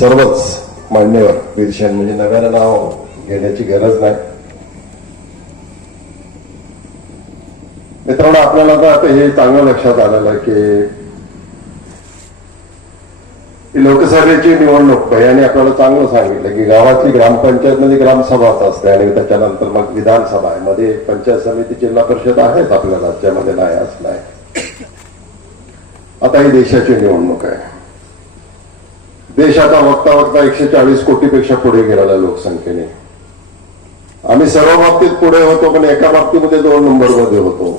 सर्वच मान्यवर विरशन म्हणजे नव्यानं नाव घेण्याची गरज नाही. मित्रांनो आपल्याला तर आता हे चांगलं लक्षात आलेलं आहे की लोकसभेची निवडणूक यांनी आपल्याला चांगलं सांगितलं की गावातली ग्रामपंचायत मध्ये ग्रामसभाच असते आणि त्याच्यानंतर मग विधानसभा आहे. मध्ये पंचायत समिती जिल्हा परिषद आहेच आपल्या राज्यामध्ये नाही असं नाही. आता ही देशाची निवडणूक आहे. देश आता बघता बघता एकशे चाळीस कोटीपेक्षा पुढे गेलेला लोकसंख्येने. आम्ही सर्व बाबतीत पुढे होतो पण एका बाबतीमध्ये दोन नंबरमध्ये होतो.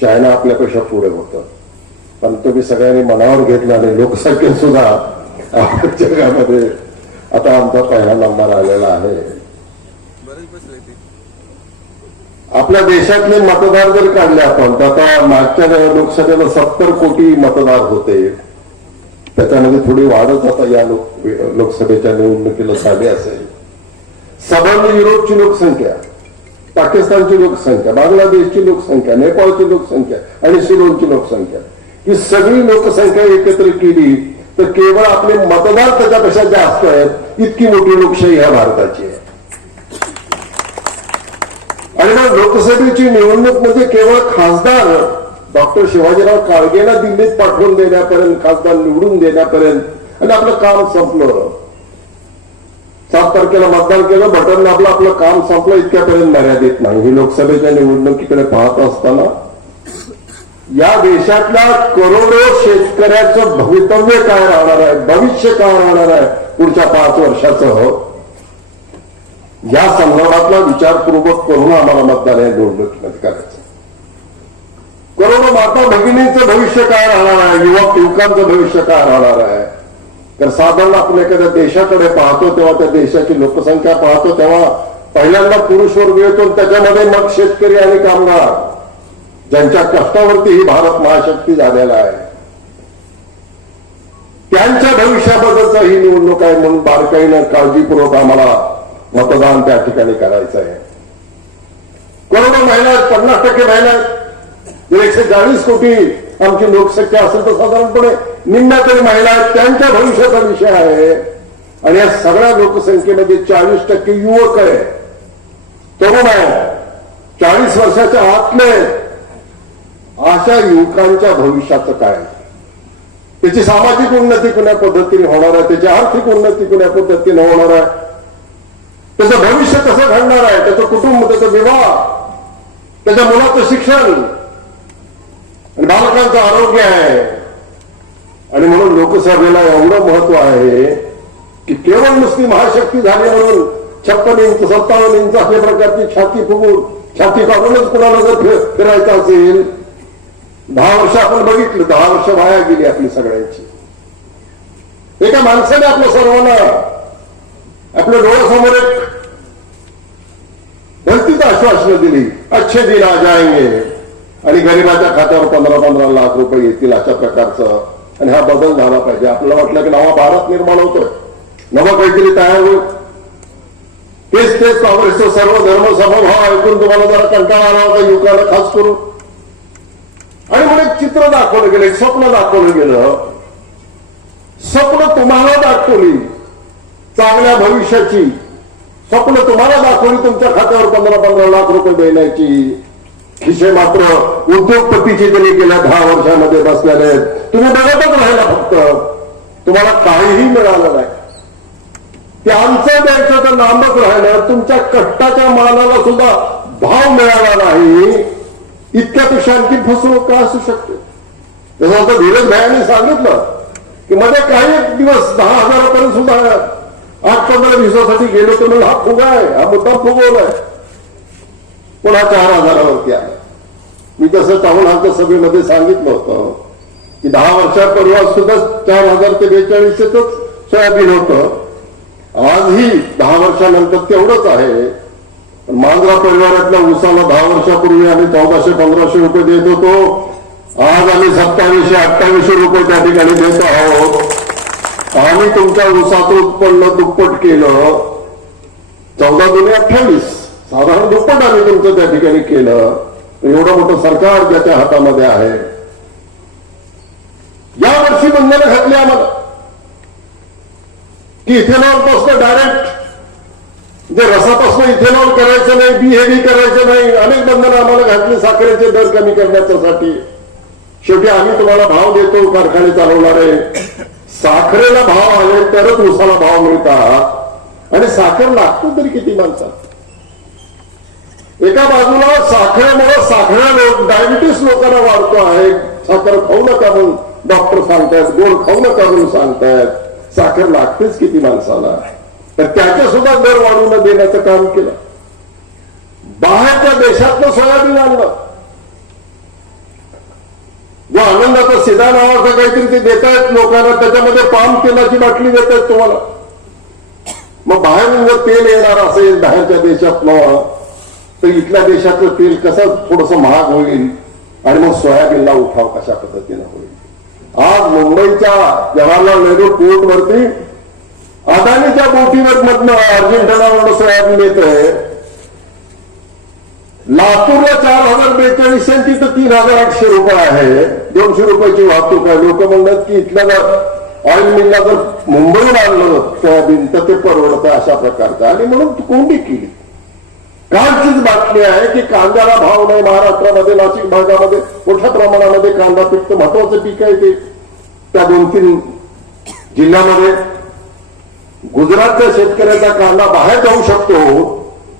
चायना आपल्यापेक्षा पुढे होतं. पण तुम्ही सगळ्यांनी मनावर घेतलं आणि लोकसंख्येत सुद्धा जगामध्ये आता आमचा पहिला नंबर आलेला आहे. आपल्या देशातले मतदार जर काढले आपण तर आता मागच्या लोकसभेला सत्तर कोटी मतदार होते. त्याच्यामध्ये थोडी वाढच आता या लोक लोकसभेच्या निवडणुकीला झाली असेल. सामान्य युरोपची लोकसंख्या पाकिस्तानची लोकसंख्या बांगलादेशची लोकसंख्या नेपाळची लोकसंख्या आणि सिलोनची लोकसंख्या ही सगळी लोकसंख्या एकत्र केली तर केवळ आपले मतदार त्याच्यापेक्षा जास्त आहेत इतकी मोठी लोकशाही ह्या भारताची आहे. आणि मग लोकसभेची निवडणूक म्हणजे केवळ खासदार डॉक्टर शिवाजीराव काळगेला दिल्लीत पाठवून देण्यापर्यंत खासदार निवडून देण्यापर्यंत आणि आपलं काम संपलं. सात तारखेला मतदान केलं बटन आपलं आपलं काम संपलं इतक्यापर्यंत मर्यादित नाही. ही लोकसभेच्या निवडणुकीकडे पाहत असताना या देशातल्या करोडो शेतकऱ्याचं भवितव्य काय राहणार आहे भविष्य काय राहणार आहे पुढच्या पाच वर्षाचं या संदर्भातला विचारपूर्वक करून आम्हाला मतदान या निवडणुकीमध्ये करायचं करोडो माता भगिनींचं भविष्य काय राहणार आहे? युवक युवकांचं भविष्य काय राहणार आहे? तर साधारण आपण एखाद्या देशाकडे पाहतो तेव्हा त्या देशाची लोकसंख्या पाहतो तेव्हा पहिल्यांदा पुरुष वर्ग येतो त्याच्यामध्ये मग शेतकरी आणि कामगार. ज्यांच्या कष्टावरती ही भारत महाशक्ती झालेला आहे. त्यांच्या भविष्याबद्दलच ही निवडणूक आहे म्हणून बारकाईनं काळजीपूर्वक आम्हाला मतदान त्या ठिकाणी करायचं आहे करोडो महिला पन्नास टक्के महिला आहेत. जर एकशे चाळीस कोटी आमची लोकसंख्या असेल तर साधारणपणे निम्म्या तरी महिला आहेत त्यांच्या भविष्याचा विषय आहे. आणि या सगळ्या लोकसंख्येमध्ये चाळीस टक्के युवक आहे. तरुण आहे. चाळीस वर्षाच्या आतले अशा युवकांच्या भविष्याचं काय? त्याची सामाजिक उन्नती कोण्या पद्धतीने होणार आहे? त्याची आर्थिक उन्नती कोण्या पद्धतीने होणार आहे? त्याचं भविष्य कसं घडणार आहे? त्याचं कुटुंब त्याचा विवाह त्याच्या मुलाचं शिक्षण आणि बालकांचं आरोग्य आहे. आणि म्हणून लोकसभेला एवढं महत्त्व आहे की केवळ नुसती महाशक्ती झाली म्हणून छप्पन इंच सत्तावन्न इंच अशा प्रकारची छाती फुगून छाती काढूनच कुणाला जर फिर- फिरायचं असेल दहा वर्ष आपण बघितलं दहा वर्ष वाया गेली आपली सगळ्यांची. एका माणसाने आपल्या सर्वांना आपल्या डोळ्यासमोर एक भलतीच आश्वासनं दिली अच्छे दिन आ जाएंगे आणि गरिबाच्या खात्यावर पंधरा पंधरा लाख रुपये येतील अशा प्रकारचं. आणि हा बदल झाला पाहिजे. आपल्याला वाटलं की नवा भारत निर्माण होतोय. नवं काहीतरी तयार होईल. तेच तेच काँग्रेसचं सर्व धर्म समभाव ऐकून तुम्हाला जरा कंटाळा आला होता युवकाला खास करून. आणि म्हणून एक चित्र दाखवलं गेलं एक स्वप्न दाखवलं गेलं. स्वप्न तुम्हाला दाखवली. चांगल्या भविष्याची. स्वप्न तुम्हाला दाखवली तुमच्या खात्यावर पंधरा पंधरा लाख रुपये देण्याची. खिशे मात्र उद्योगपतीची त्यांनी गेल्या दहा वर्षामध्ये बसलेले आहेत. तुम्ही बघतच राहिला फक्त. तुम्हाला काहीही मिळालं नाही. त्यांचं आमचं द्यायचं तर लांबच राहिलं. तुमच्या कष्टाच्या मालाला सुद्धा भाव मिळाला नाही. इतक्यापेक्षा आणखी फसवणूक काय असू शकते? जसं आता धीरज भायांनी सांगितलं की मध्ये काही एक दिवस दहा हजारापर्यंत सुद्धा आठ पंधरा दिवसासाठी गेलो तर हा फुगा आहे. हा मुद्दा फुगवलाय. पुन्हा चार हजारावरती आहे मी तसं टाऊन हॉलच्या सभेमध्ये सांगितलं होतं की दहा वर्षापूर्वी सुद्धा चार हजार ते बेचाळीसच सोयाबीन होतं. आजही दहा वर्षानंतर तेवढंच आहे. मांजरा परिवारातल्या ऊसाला दहा वर्षापूर्वी आम्ही चौदाशे पंधराशे रुपये देत होतो. आज आम्ही सत्तावीसशे अठ्ठावीसशे रुपये त्या ठिकाणी देत आहोत. आम्ही तुमच्या ऊसाचं उत्पन्न दुप्पट केलं. चौदा दोन्ही अठ्ठावीस. साधारण दुप्पट आम्ही तुमचं त्या ठिकाणी केलं. एवढं मोठं सरकार ज्याच्या हातामध्ये आहे. या वर्षी बंधनं घातली आम्हाला. की इथेनॉलपासून डायरेक्ट जे रसापासून इथेनॉल करायचं नाही बीहेवी करायचं नाही अनेक बंधनं आम्हाला घातली साखरेचे दर कमी करण्याच्यासाठी. शेवटी आम्ही तुम्हाला भाव देतो कारखाने चालवणारे. साखरेला भाव आले तरच उसाला भाव मिळतात. आणि साखर लागतो तरी किती माणसात एका बाजूला साखरेमुळे साखरे लोक डायबिटीस लोकांना वाढतो आहे. साखर खाऊ नका म्हणून डॉक्टर सांगतायत गोड खाऊ नका म्हणून सांगतायत. साखर लागतेच किती माणसाला. तर त्याचे सुद्धा दर वाढवून देण्याचं काम केलं. बाहेरच्या देशातलं सोयाबीन आणलं. जो आनंदाचा सिधा नावाचा काहीतरी ते देत आहेत लोकांना त्याच्यामध्ये पाम तेलाची बाटली देत आहेत तुम्हाला. मग बाहेरून जर तेल येणार असेल बाहेरच्या देशातलं तर इथल्या देशातलं तेल कसं थोडस महाग होईल आणि मग सोयाबीनला उठाव कशा पद्धतीनं होईल? आज मुंबईच्या जवाहरलाल नेहरू पोर्ट वरती अदानीच्या बोटीवर मधनं अर्जेंटिनावरनं सोयाबीन येत आहे लातूरला चार हजार बेचाळीसांची तर तीन हजार आठशे रुपये आहे. दोनशे रुपयाची वाहतूक आहे. लोक म्हणतात की इथल्या ऑइल मिलला जर मुंबईला आणलं सोयाबीन तर ते परवडतं अशा प्रकारचं. आणि म्हणून कोंडी केली. कालचीच बातमी आहे की कांद्याला भाव नाही महाराष्ट्रामध्ये नाशिक भागामध्ये. मोठ्या प्रमाणामध्ये कांदा पिकतं. महत्वाचं पीक आहे ते. त्या दोन तीन जिल्ह्यामध्ये. गुजरातच्या शेतकऱ्याचा कांदा बाहेर जाऊ शकतो.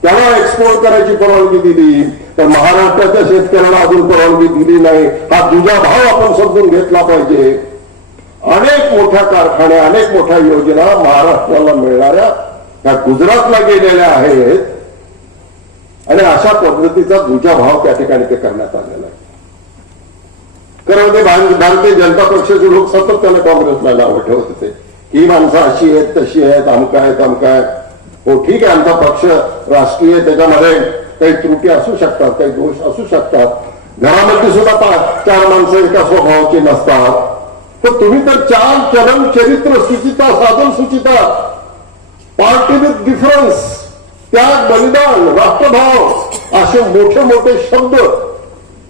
त्याला एक्सपोर्ट करायची परवानगी दिली. तर महाराष्ट्राच्या शेतकऱ्याला अजून परवानगी दिली नाही. हा दुजा भाव आपण समजून घेतला पाहिजे. अनेक मोठ्या कारखान्या अनेक मोठ्या योजना महाराष्ट्राला मिळणाऱ्या त्या गुजरातला गेलेल्या आहेत. आणि अशा पद्धतीचा दुजा भाव त्या ठिकाणी ते करण्यात आलेला आहे. कारण ते भारतीय जनता पक्षाचे लोक सतत त्याला काँग्रेसला नावं ठेवत. होते ही माणसं अशी आहेत तशी आहेत अमका आहेत अमका आहेत. हो ठीक आहे आमचा पक्ष राष्ट्रीय त्याच्यामध्ये काही त्रुटी असू शकतात काही दोष असू शकतात. घरामध्ये सुद्धा चार माणसं एका स्वभावाची नसतात. तर तुम्ही तर चार चलन चरित्र सूचिता साधन सूचिता पार्टी विथ डिफरन्स त्याग बलिदान राष्ट्रभाव असे मोठे मोठे शब्द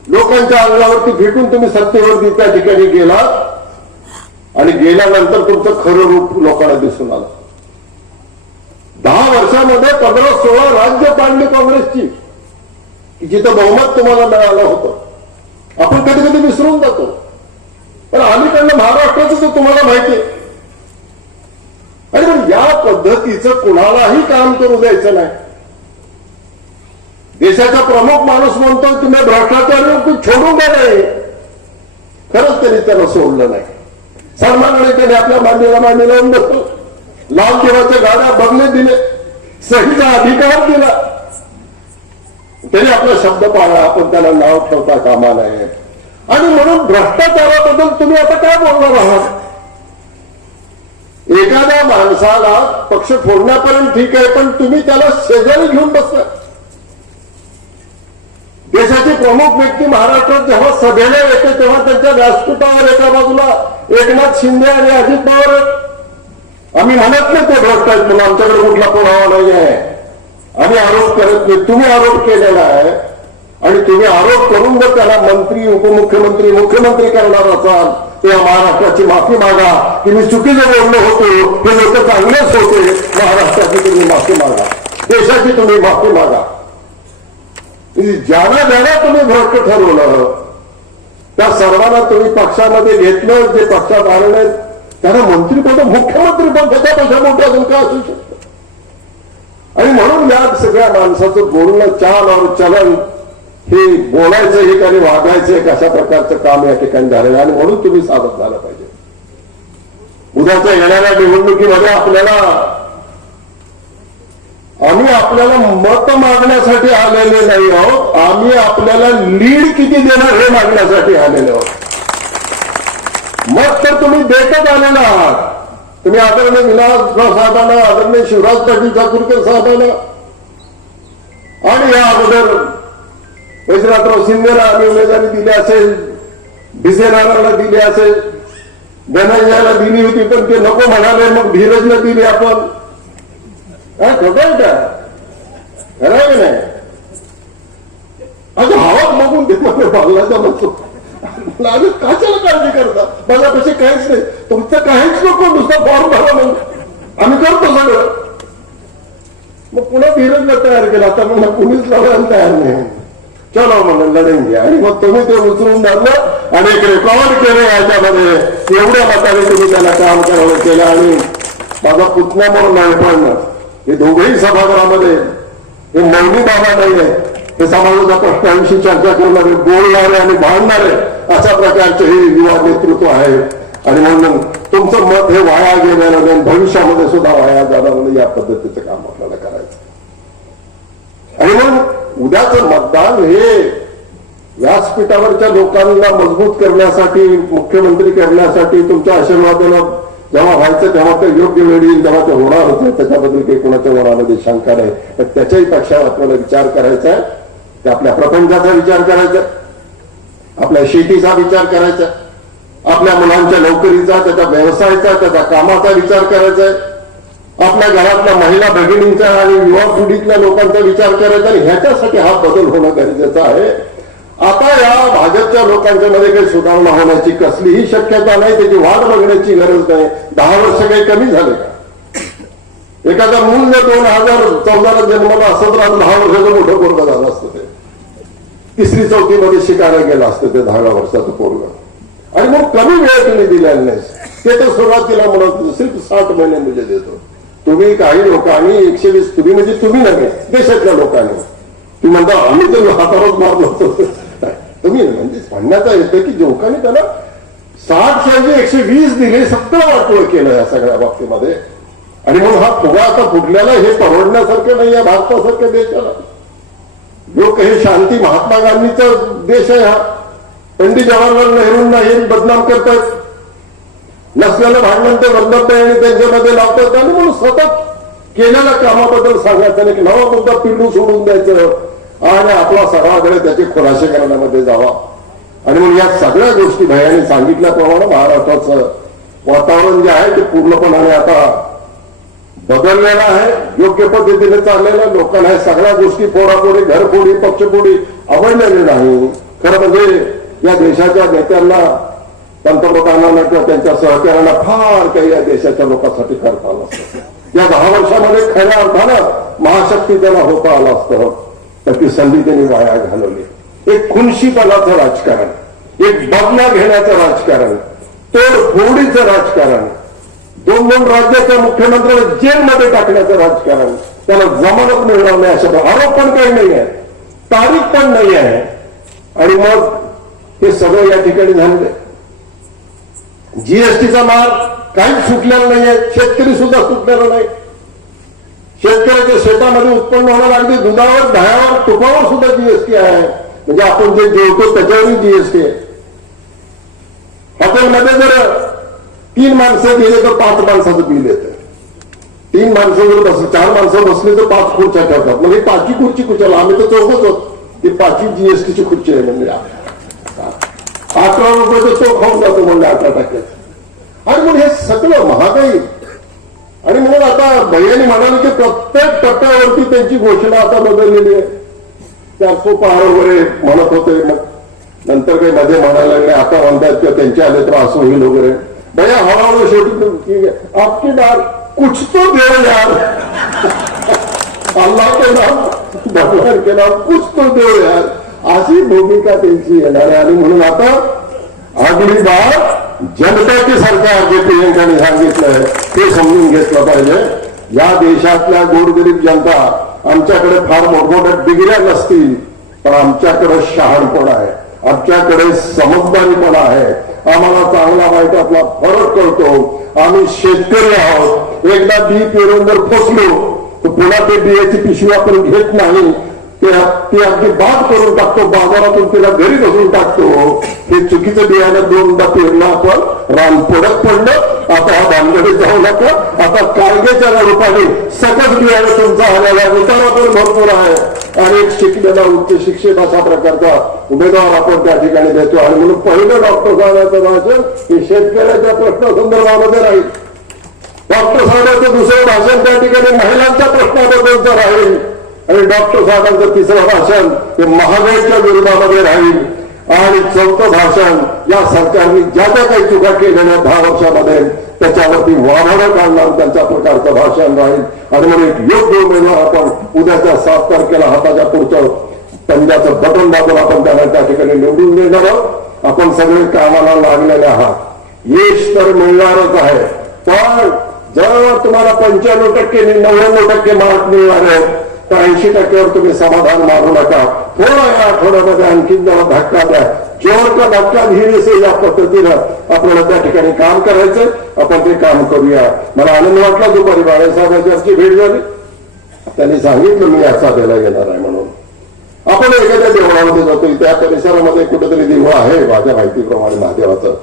लोकांच्या अंगावरती फेकून तुम्ही सत्तेवरती त्या ठिकाणी गेलात. आणि गेल्यानंतर तुमचं खरं रूप लोकांना दिसून आलं. दहा वर्षामध्ये पंधरा सोळा राज्य पाडली काँग्रेसची. जिथं बहुमत तुम्हाला मिळालं होतं. आपण कधी कधी विसरून जातो. पण आम्ही त्यांना महाराष्ट्राचं तुम्हाला माहिती आहे. पद्धतीचं कुणालाही काम करू द्यायचं नाही. देशाचा प्रमुख माणूस म्हणतो तुम्ही भ्रष्टाचार हो, छोडू द्या नाही. खरंच त्यांनी त्याला सोडलं नाही. सन्मानाने त्याने आपल्या मांडीला मांडी लावून बसतो लाल देवाच्या गाड्या बदले दिले. सहीचा अधिकार दिला. त्याने आपला शब्द पाळला. आपण त्याला नाव ठेवता कामा नये. आणि म्हणून भ्रष्टाचाराबद्दल तुम्ही आता काय बोलणार आहात? एखाद्या माणसाला पक्ष फोडण्यापर्यंत ठीक आहे पण तुम्ही त्याला शेजारी घेऊन बसता देशाची प्रमुख व्यक्ती महाराष्ट्रात जेव्हा सभेला येते तेव्हा त्यांच्या व्यासपीठावर एका बाजूला एकनाथ शिंदे आणि अजित पवार आम्ही म्हणत नाही ते भ्रष्ट आहेत म्हणून आमच्याकडे कुठला पुरावा नाही आहे. आम्ही आरोप करत नाही तुम्ही आरोप केलेला आहे. आणि तुम्ही आरोप करून जर त्याला मंत्री उपमुख्यमंत्री मुख्यमंत्री करणार असाल तेव्हा महाराष्ट्राची माफी मागा. की मी चुकीचं बोललो होतो हे लोक चांगलेच होते. महाराष्ट्राची तुम्ही माफी मागा. देशाची तुम्ही माफी मागा. म्हणजे ज्याला ज्याला तुम्ही भ्रष्ट ठरवलं त्या सर्वांना तुम्ही पक्षामध्ये घेतलं जे पक्षात आलेले त्यांना मंत्रीपद मुख्यमंत्री पण त्याच्यापेक्षा मोठं अजून काय असू शकतं? आणि म्हणून या सगळ्या माणसाचं बोलणं चाल और चलन हे बोलायचं एक आणि वागायचं एक अशा प्रकारचं काम या ठिकाणी झालेलं आणि म्हणून तुम्ही साधत झालं पाहिजे. उद्याच्या येणाऱ्या निवडणुकीमध्ये आपल्याला आम्ही आपल्याला मत मागण्यासाठी आलेले नाही आहोत. आम्ही आपल्याला लीड किती देणार हे मागण्यासाठी आलेले आहोत. मत तर तुम्ही देतच आलेला आहात. तुम्ही आदरणीय विलासराव साहेबांना आदरणीय शिवराज पाटील ठाकूरकर साहेबांना आणि या अगोदर वैजनाथराव शिंदेला आम्ही उमेदवारी दिली असेल. भिसेनाराला दिली असेल. धनंजयाला दिली होती पण ते नको म्हणाले. मग धीरजला दिली आपण. काय खोटं आहे का? खरं आहे नाही? अगं हवाच बघून ते मध्ये बांगलाचा नसतो अगं कशाला काळजी करता? माझ्यापाशी काहीच नाही. तुमचं काहीच नको नुसता फॉर्म भरा मग आम्ही करतो सगळं. मग पुन्हा धीरजला तयार केला. आता म्हणलं कुणीच लढायला तयार नाही. चलो म्हणलं लढेंगे आणि मग तुम्ही ते उचलून धरलं आणि एक रेकॉर्ड केलं याच्यामध्ये एवढ्या मताने तुम्ही त्याला काम करावं केलं आणि माझा पुतण्या म्हणून नाही पण हे दोघेही सभागृहामध्ये हे मौनी बाबा नाही आहे हे समाजाच्या प्रश्नांविषयी चर्चा करणारे बोलणारे आणि भांडणारे अशा प्रकारचे हे युवा नेतृत्व आहे आणि म्हणून तुमचं मत हे वाया गेलेलं नाही भविष्यामध्ये सुद्धा वाया जाणार नाही या पद्धतीचं काम आपल्याला करायचं आणि म्हणून उद्याचं मतदान हे व्यासपीठावरच्या लोकांना मजबूत करण्यासाठी मुख्यमंत्री करण्यासाठी तुमच्या आशीर्वादानं जेव्हा व्हायचं तेव्हा ते योग्य वेळी येईल तेव्हा ते होणार होते. त्याच्याबद्दल काही कोणाच्या मनामध्ये शंका नाही. तर त्याच्याही पक्षावर आपल्याला विचार करायचा आहे. ते आपल्या प्रपंचाचा विचार करायचा आपल्या शेतीचा विचार करायचा आपल्या मुलांच्या नोकरीचा त्याच्या व्यवसायाचा त्याच्या कामाचा विचार करायचा आहे. आपल्या घरातल्या महिला भगिनींचा आणि युवा पिढीतल्या लोकांचा विचार करायचा आणि ह्याच्यासाठी हा बदल होणं गरजेचं आहे. आता या भाजपच्या लोकांच्या मध्ये काही सुधारणा होण्याची कसलीही शक्यता नाही त्याची वाट बघण्याची गरज नाही. दहा वर्ष काही कमी झाले का? एखादा मूल जर दोन हजार चौदाला जन्माला असं तर आज दहा वर्षाचं मोठं पोरग झालं असतं ते. तिसरी चौथी मध्ये शिकायला गेलं असतं ते दहाव्या वर्षाचं पोरग. आणि मग कमी वेळ तुम्ही दिलेला नाही. ते तर सुरुवातीला म्हणत सिर्फ साठ महिने म्हणजे देतो. तुम्ही काही लोकांनी एकशे वीस तुम्ही म्हणजे तुम्ही नव्हे देशातल्या लोकांनी. तुम्ही म्हणता आम्ही तर हातावरच मारलो होतो. तुम्ही म्हणजे म्हणण्याचा येतं की लोकांनी त्याला साठ ऐवजी एकशे वीस दिले सगळं वाटोळ केलं या सगळ्या बाबतीमध्ये. आणि म्हणून हा फुगा आता फुटलेला हे परवडण्यासारखं नाही या भारतासारख्या देशाला. लोक हे शांती महात्मा गांधीचा देश आहे हा. पंडित जवाहरलाल नेहरूंना हे बदनाम करतात. नसलेलं भांडण ते वल्लभभाई आणि त्यांच्यामध्ये लावतात आणि म्हणून सतत केलेल्या कामाबद्दल सांगायचं आणि एक नवा मुद्दा पिंडू सोडून द्यायचं. आणि आपला सगळाकडे त्याचे खुलासे करण्यामध्ये जावा. आणि म्हणून या सगळ्या गोष्टी भयाने सांगितल्याप्रमाणे महाराष्ट्राचं वातावरण जे आहे ते पूर्णपणाने आता बदललेला आहे. योग्य पद्धतीने चाललेलं लोकांना या सगळ्या गोष्टी फोडाफोडी घरफोडी पक्षफोडी आवडलेली नाही. खरं म्हणजे या देशाच्या नेत्यांना पंतप्रधानांना किंवा त्यांच्या सहकार्याला फार काही या देशाच्या लोकांसाठी करता आलं असतं. या दहा वर्षामध्ये खऱ्या अर्थानं महाशक्ती त्यांना होता आलं असतं. तर ती संधी त्यांनी वाया घालवली. एक खुनशीपणाचं राजकारण एक बदला घेण्याचं राजकारण तोडफोडीचं राजकारण दोन दोन राज्याच्या मुख्यमंत्र्यांना जेलमध्ये टाकण्याचं राजकारण त्याला जमानत मिळणार नाही अशा आरोप पण काही नाही आहे तारीख पण नाही आहे आणि मग हे सगळं या ठिकाणी झालेलं आहे. जीएसटीचा मार काहीच सुटलेला नाहीये. शेतकरी सुद्धा सुटलेला नाही. शेतकऱ्याच्या शेतामध्ये उत्पन्न होणार अगदी दुधावर दह्यावर तुपावर सुद्धा जीएसटी आहे. म्हणजे आपण जे जेवतो त्याच्यावरही जीएसटी आहे. हॉटेलमध्ये जर तीन माणसं गेले तर पाच माणसाचं बिल येतं. तीन माणसं जर बसली चार माणसं बसली तर पाच खुर्च्या ठेवतात. म्हणजे पाचवी खुर्ची कुशाला आम्ही तर चौकच होत ती पाचवी जीएसटीची खुर्ची आहे म्हणजे. अकरा रुपये तो खाऊन जातो म्हणलं अकरा टक्क्यात आणि मग हे सगळं महागाई. आणि म्हणून आता भैयानी म्हणाले की प्रत्येक टप्प्यावरती त्यांची घोषणा आता बदललेली आहे. चारशे पहाड वगैरे म्हणत होते. मग नंतर काही मध्ये म्हणायला लागले आता म्हणतात किंवा त्यांचे आले तर असं होईल वगैरे. भैया हळूहळू शेवटी आपकी डार कुछ तो दे यार. अल्लाह के नाम भगवान के नाम कुछ तो दे यार. अशी भूमिका त्यांची येणार आहे आणि म्हणून आता अगली बाळ जनतेचे सरकार जे प्रियंकाने सांगितलंय ते समजून घेतलं पाहिजे. या देशातल्या गोरगरीब जनता आमच्याकडे फार मोठमोठ्या डिग्र्या नसतील पण आमच्याकडे शहाणपण आहे. आमच्याकडे समजदारीपण आहे. आम्हाला चांगला वाईट आपला फरक कळतो. आम्ही शेतकरी आहोत. एकदा बी पेरून जर फसलो तर पुन्हा ते बियाची पिशवी आपण घेत नाही. ते अगदी बाद करून टाकतो बाजारातून तिला घरी बसून टाकतो. हे चुकीचं बियाणं दोनदा पेरलं आपण रान पडत पडलं आता हा भानगडे जाऊ नका. आता कारगेच्या रूपाने सकस बियाणं तुमचा आलेला विचारातून भरपूर आहे. आणि एक शिकलेला उच्च शिक्षित अशा प्रकारचा उमेदवार आपण त्या ठिकाणी देतो. आणि म्हणून पहिलं डॉक्टर साहेबांचं भाषण हे शेतकऱ्याच्या प्रश्नासंदर्भामध्ये राहील. डॉक्टर साहेबांचं दुसरं भाषण त्या ठिकाणी महिलांच्या प्रश्नाबद्दलचं राहील. आणि डॉक्टर साहेबांचं तिसरं भाषण हे महागाईच्या विरोधामध्ये राहील आणि चौथं भाषण या सरकारने ज्या ज्या काही चुका केलेल्या दहा वर्षामध्ये त्याच्यावरती वाढवणं काढणार त्यांच्या प्रकारचं भाषण राहील. आणि म्हणून एक योग्य उमेदवार आपण उद्याच्या सात तारखेला हाताच्या पुढचं पंजाचं बटन दाबून आपण त्यांना त्या ठिकाणी निवडून देणार आहोत. आपण सगळे कामाला लागलेले आहात. यश तर मिळणारच आहे. पण जर तुम्हाला पंच्याण्णव टक्के नव्याण्णव टक्के मार्क मिळणार आहेत तर ऐंशी टक्क्यावर तुम्ही समाधान मारू नका. थोडा या आठवड्यामध्ये आणखी जरा धक्का द्या. जोर का धक्का धीरेसे या पद्धतीनं आपल्याला त्या ठिकाणी काम करायचं आपण ते काम करूया. मला आनंद वाटला दुपारी बाळासाहेबांची भेट झाली. त्यांनी सांगितलं मी या सभेला येणार आहे म्हणून. आपण एखाद्या देवळामध्ये जातो त्या परिसरामध्ये कुठेतरी देव आहे माझ्या माहितीप्रमाणे महादेवाचं.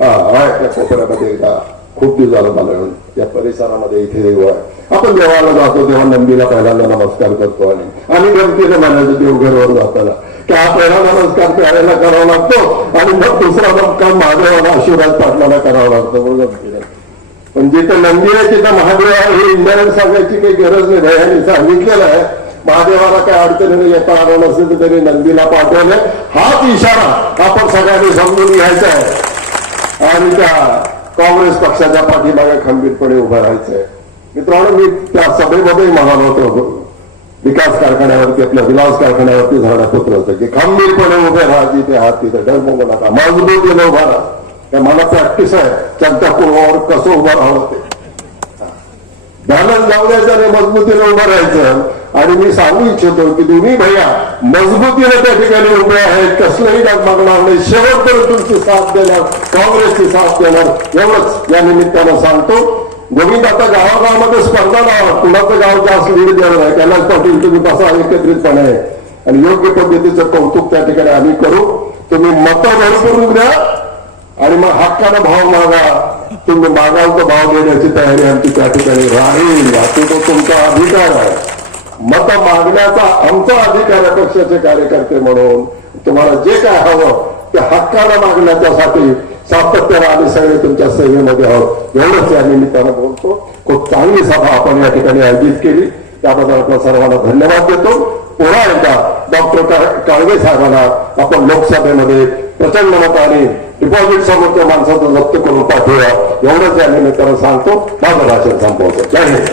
हा आहे त्या कोपऱ्यामध्ये एकदा खूप दिवस झालं. मला त्या परिसरामध्ये इथे देव आहे. आपण देवाला जातो तेव्हा नंदीला पहिल्यांदा नमस्कार करतो आणि आणि गमतीने म्हणायचं देवघरवर जाताना. त्या हा पहिला नमस्कार त्यावेळेला करावा लागतो आणि मग दुसरा नमस्कार महादेवाला आशीर्वाद पाटलाला करावा लागतो बरोबर गमतीने. पण जिथं मंदिर आहे तिथं महादेव आहे हे इंधन सांगायची काही गरज नाही. भैयानी सांगितलेलं आहे. महादेवाला काय अडचणीने येता आलं नसेल तर तरी नंदीला पाठवले. हाच इशारा आपण सगळ्यांनी समजून घ्यायचा आहे. आणि त्या काँग्रेस पक्षाच्या पाठीमागे खंबीरपणे उभं राहायचं आहे मित्रांनो मी त्या सभेमध्ये म्हणालो होतो. विकास कारखान्यावरती आपल्या विलास कारखान्यावरती झाडा पुत्र होतं की खंबीरपणे उभे राहा जिथे हात तिथे डरमंगू नका मजबूत मजबूतीने उभा राहा. त्या मला प्रॅक्टिस आहे त्यांच्या पूर्वावर कसं उभं राहावं ते. बॅलन्स जाऊ द्यायचं आणि मजबूतीने उभं राहायचं. आणि मी सांगू इच्छितो की दोन्ही भैया मजबूतीने त्या ठिकाणी उभे आहेत. कसलंही मागणार नाही. शेवटपर्यंत तुमची साथ देणार काँग्रेसची साथ देणार एवढंच या निमित्तानं सांगतो. गोविंद आता गावागावामध्ये स्पर्धा लावा कुणाचं गाव जास्त लीड देणार आहे कैलास पाटील तुम्ही बसा एकत्रितपणे आणि योग्य पद्धतीचं कौतुक त्या ठिकाणी आम्ही करू. तुम्ही मतं भरपूर द्या आणि मग हक्कानं भाव मागा. तुम्ही मागाल तर भाव देण्याची तयारी आमची त्या ठिकाणी राहील. तो तुमचा अधिकार आहे. मत मागण्याचा आमचा अधिकार आहे पक्षाचे कार्यकर्ते म्हणून. तुम्हाला जे काय हवं ते हक्कानं मागण्याच्यासाठी सातत्यानं आम्ही सगळे तुमच्या सेवेमध्ये आहोत. एवढंच या निमित्तानं बोलतो. खूप चांगली सभा आपण या ठिकाणी आयोजित केली. त्याबद्दल आपल्या सर्वांना धन्यवाद देतो. पुन्हा एकदा डॉक्टर काळवे साहेबांना आपण लोकसभेमध्ये प्रचंड मताने डिपॉझिट समोरच्या माणसाचं जप्त करून पाठवूया. एवढंच या निमित्तानं सांगतो. माझं भाषण संपवतो. जय हिंद.